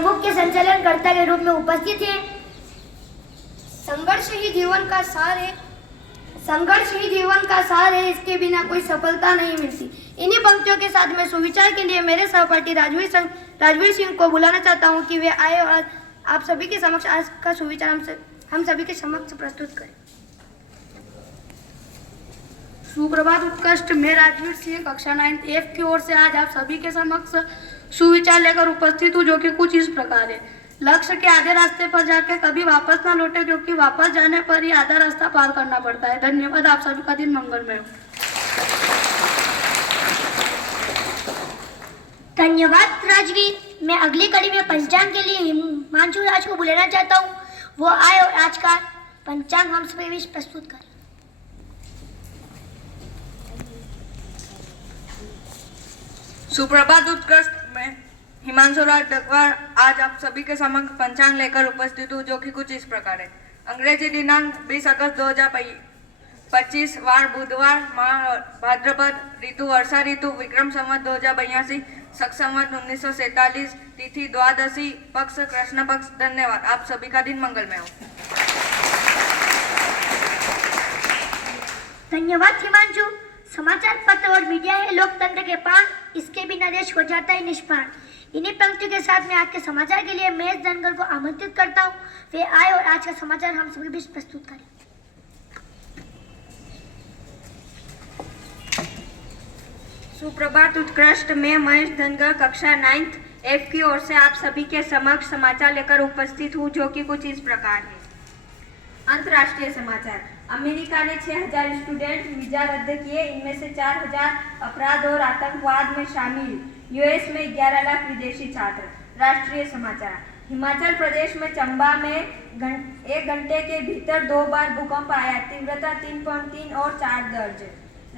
मुख्य संचालनकर्ता के रूप में उपस्थित हैं। संघर्ष ही जीवन का सार है। संघर्ष ही जीवन का सार है, इसके बिना कोई सफलता नहीं मिलती। इन्हीं पंक्तियों के साथ मैं सुविचार के लिए मेरे सहपाठी राजवीर सिंह को बुलाना चाहता हूं कि वे आए और आप सभी के समक्ष आज का सुविचार हम सभी के समक्ष प्रस्तुत करें। सुप्रभात उत्कृष्ट, मैं राजवीर सिंह कक्षा 9 F की ओर से आज आप सभी के समक्ष सुविचार लेकर उपस्थित हूँ, जो कि कुछ इस प्रकार है। लक्ष्य के आधे रास्ते पर जाके कभी वापस ना लौटे, क्योंकि वापस जाने पर ही आधा रास्ता पार करना पड़ता है। धन्यवाद। आप सभी का दिन मंगलमय हो। धन्यवाद राजवीर। मैं अगली कड़ी में पंचांग के लिए हिमांशु राज को बुलाना चाहता हूँ। वो आए और आज का पंचांग हम सभी बीच प्रस्तुत करें। सुप्रभात उत्कृष्ट, मैं हिमांशु राज डकवार आज आप सभी के समक्ष पंचांग लेकर उपस्थित हूँ, जो कि कुछ इस प्रकार है। अंग्रेजी दिनांक 20 अगस्त 2025, वार बुधवार, माह भाद्रपद, ऋतु वर्षा ऋतु, विक्रम संवत 2082, शक संवत 1947, तिथि द्वादशी, पक्ष कृष्ण पक्ष। धन्यवाद। आप सभी का दिन मंगलमय हो। धन्यवाद हिमांशु। समाचार पत्र और मीडिया है लोकतंत्र के प्राण, इसके बिना देश हो जाता है निष्प्राण। इन्हीं पंक्तियों के साथ मैं आज के समाचार के लिए महेश धनगर को आमंत्रित करता हूँ। वे आए और आज का समाचार हम सभी बीच प्रस्तुत करें। सुप्रभात उत्कृष्ट, मैं महेश धनगर कक्षा 9 F की ओर से आप सभी के समक्ष समाचार लेकर उपस्थित हूँ, जो कि कुछ इस प्रकार है। अंतर्राष्ट्रीय समाचार। अमेरिका ने 6000 स्टूडेंट वीजा रद्द किए, इनमें से 4000 अपराध और आतंकवाद में शामिल। यूएस में 11 लाख विदेशी छात्र। राष्ट्रीय समाचार। हिमाचल प्रदेश में चंबा में 1 घंटे के भीतर 2 बार भूकंप आया, तीव्रता 3.3 और 4 दर्ज।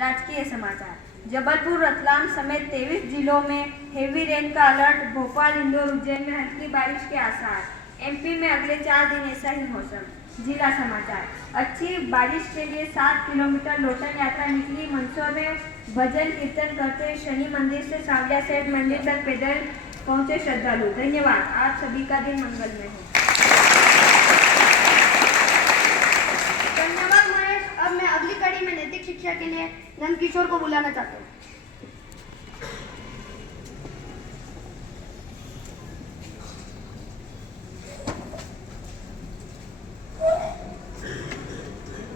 राजकीय समाचार। जबलपुर, रतलाम समेत 23 जिलों में हेवी रेन का अलर्ट। भोपाल, इंदौर, उज्जैन में हल्की बारिश के आसार। एमपी में अगले 4 दिन ऐसा ही मौसम। जिला समाचार। अच्छी बारिश के लिए 7 किलोमीटर लोटन यात्रा निकली। मंदसौर में भजन कीर्तन करते शनि मंदिर से सांवलिया सेठ मंदिर तक पैदल पहुंचे श्रद्धालु। धन्यवाद। आप सभी का दिन मंगलमय हो। धन्यवाद महेश। अब मैं अगली कड़ी में नैतिक शिक्षा के लिए नंदकिशोर को बुलाना चाहता हूँ।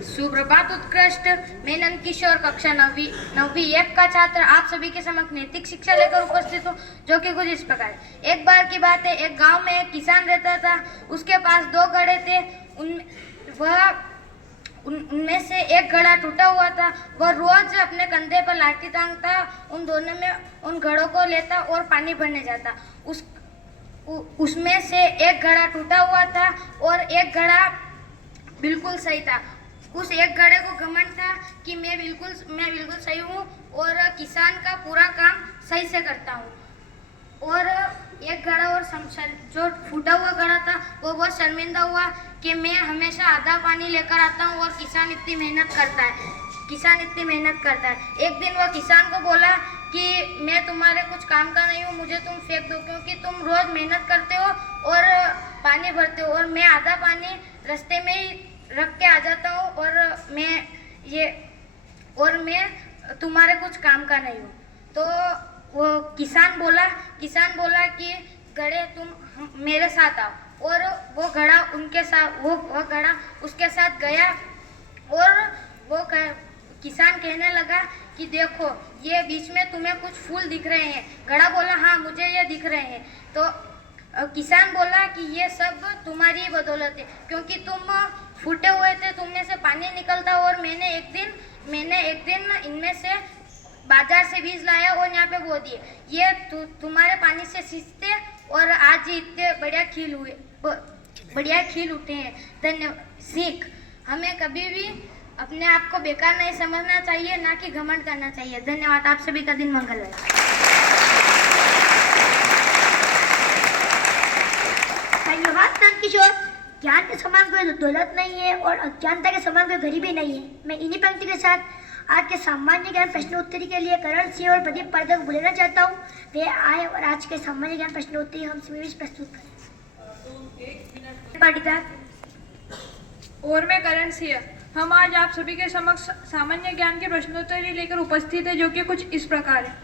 सुप्रभात उत्कृष्ट, मैं नंदकिशोर कक्षा 9वीं F का छात्र आप सभी के समक्ष नैतिक शिक्षा लेकर उपस्थित हूँ, जो कि कुछ इस प्रकार है। एक बार की बात है, एक गांव में एक किसान रहता था। उसके पास 2 घड़े थे। उनमें से एक घड़ा टूटा हुआ था। वह रोज अपने कंधे पर लाठी टांगता, उन दोनों में उन घड़ों को लेता और पानी भरने जाता। उसमें से एक घड़ा टूटा हुआ था और एक घड़ा बिल्कुल सही था। उस एक घड़े को घमंड था कि मैं बिल्कुल सही हूँ और किसान का पूरा काम सही से करता हूँ। और एक घड़ा और जो फूटा हुआ घड़ा था वो बहुत शर्मिंदा हुआ कि मैं हमेशा आधा पानी लेकर आता हूँ और किसान इतनी मेहनत करता है। एक दिन वह किसान को बोला कि मैं तुम्हारे कुछ काम का नहीं हूँ, मुझे तुम फेंक दो, क्योंकि तुम रोज मेहनत करते हो और पानी भरते हो और मैं आधा पानी रास्ते में ही रख के आ जाता हूँ और मैं तुम्हारे कुछ काम का नहीं हूँ। तो वो किसान बोला कि घड़े तुम मेरे साथ आओ। और वो घड़ा वो घड़ा उसके साथ गया और वो किसान कहने लगा कि देखो ये बीच में तुम्हें कुछ फूल दिख रहे हैं। घड़ा बोला हाँ मुझे ये दिख रहे हैं। तो किसान बोला कि ये सब तुम्हारी ही बदौलत है, क्योंकि तुम फूटे हुए थे, तुम में से पानी निकलता और मैंने एक दिन इनमें से बाजार से बीज लाया और यहाँ पे बो दिए। ये तुम्हारे पानी से सींचते और आज ही इतने बढ़िया खिल उठे हैं। धन्यवाद। सीख, हमें कभी भी अपने आप को बेकार नहीं समझना चाहिए, ना कि घमंड करना चाहिए। धन्यवाद। आप सभी का दिन मंगलमय। धन्यवाद नंदकिशोर। ज्ञान के समान कोई दौलत नहीं है और अज्ञानता के समान कोई गरीबी नहीं है। मैं इन्हीं पंक्ति के साथ आज के सामान्य ज्ञान प्रश्नोत्तरी के लिए करण सिंह और प्रदीप पारदे को बुलाना चाहता हूँ। वे आए और आज के सामान्य ज्ञान प्रश्नोत्तरी हम सभी प्रस्तुत करें। पाटीदार और मैं करण सिंह, हम आज आप सभी के समक्ष सामान्य ज्ञान के प्रश्नोत्तरी लेकर उपस्थित है, जो कि कुछ इस प्रकार है।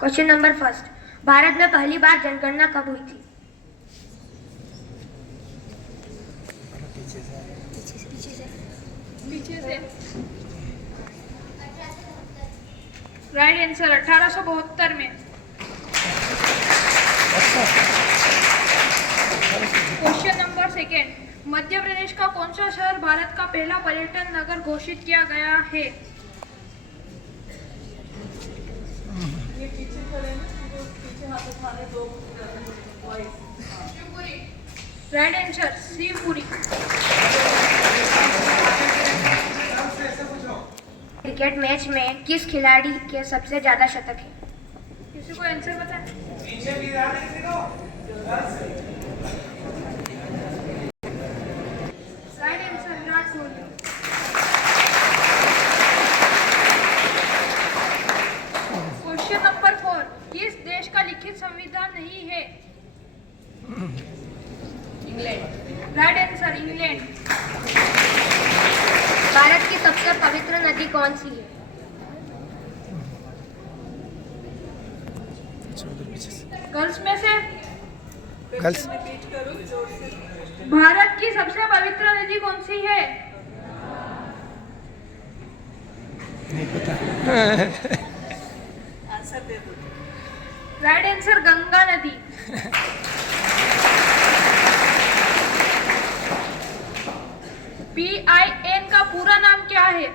क्वेश्चन नंबर फर्स्ट, भारत में पहली बार जनगणना कब हुई थी? पीछे से राइट आंसर 1872 में। Question number second, Madhya Pradesh का कौन सा शहर भारत का पहला पर्यटन नगर घोषित किया गया है? Right answer Shivpuri. Cricket match में किस खिलाड़ी के सबसे ज्यादा शतक है? किसी को आंसर पता है? Right answer Virat Kohli. Question number 4, किस देश का लिखित संविधान नहीं है? England. Right answer England. Bharat की सबसे पवित्र नदी कौन सी है? गर्ल्स में से गर्ल्स भारत की सबसे पवित्र नदी कौन सी है? नहीं पता। राइट आंसर गंगा नदी। PIN का पूरा नाम क्या है?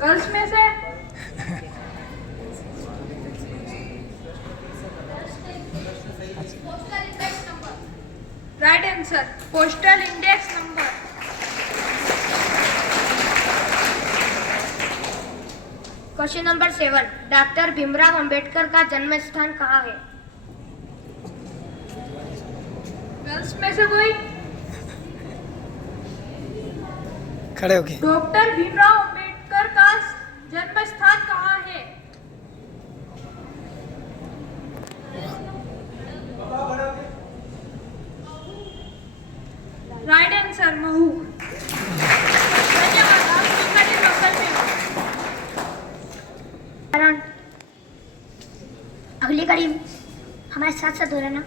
गर्ल्स में से right answer postal index number. Question number 7, doctor Bhimrao Ambedkar का जन्म स्थान कहाँ है? गर्ल्स में से कोई? खड़े होके डॉक्टर भीमराव अंबेडकर का जन्म स्थान कहाँ है? Right answer Mhow. धन्यवाद, आप शिकारी लोकल में हो। करण, अगली कड़ी हमारे साथ साथ दोहराना।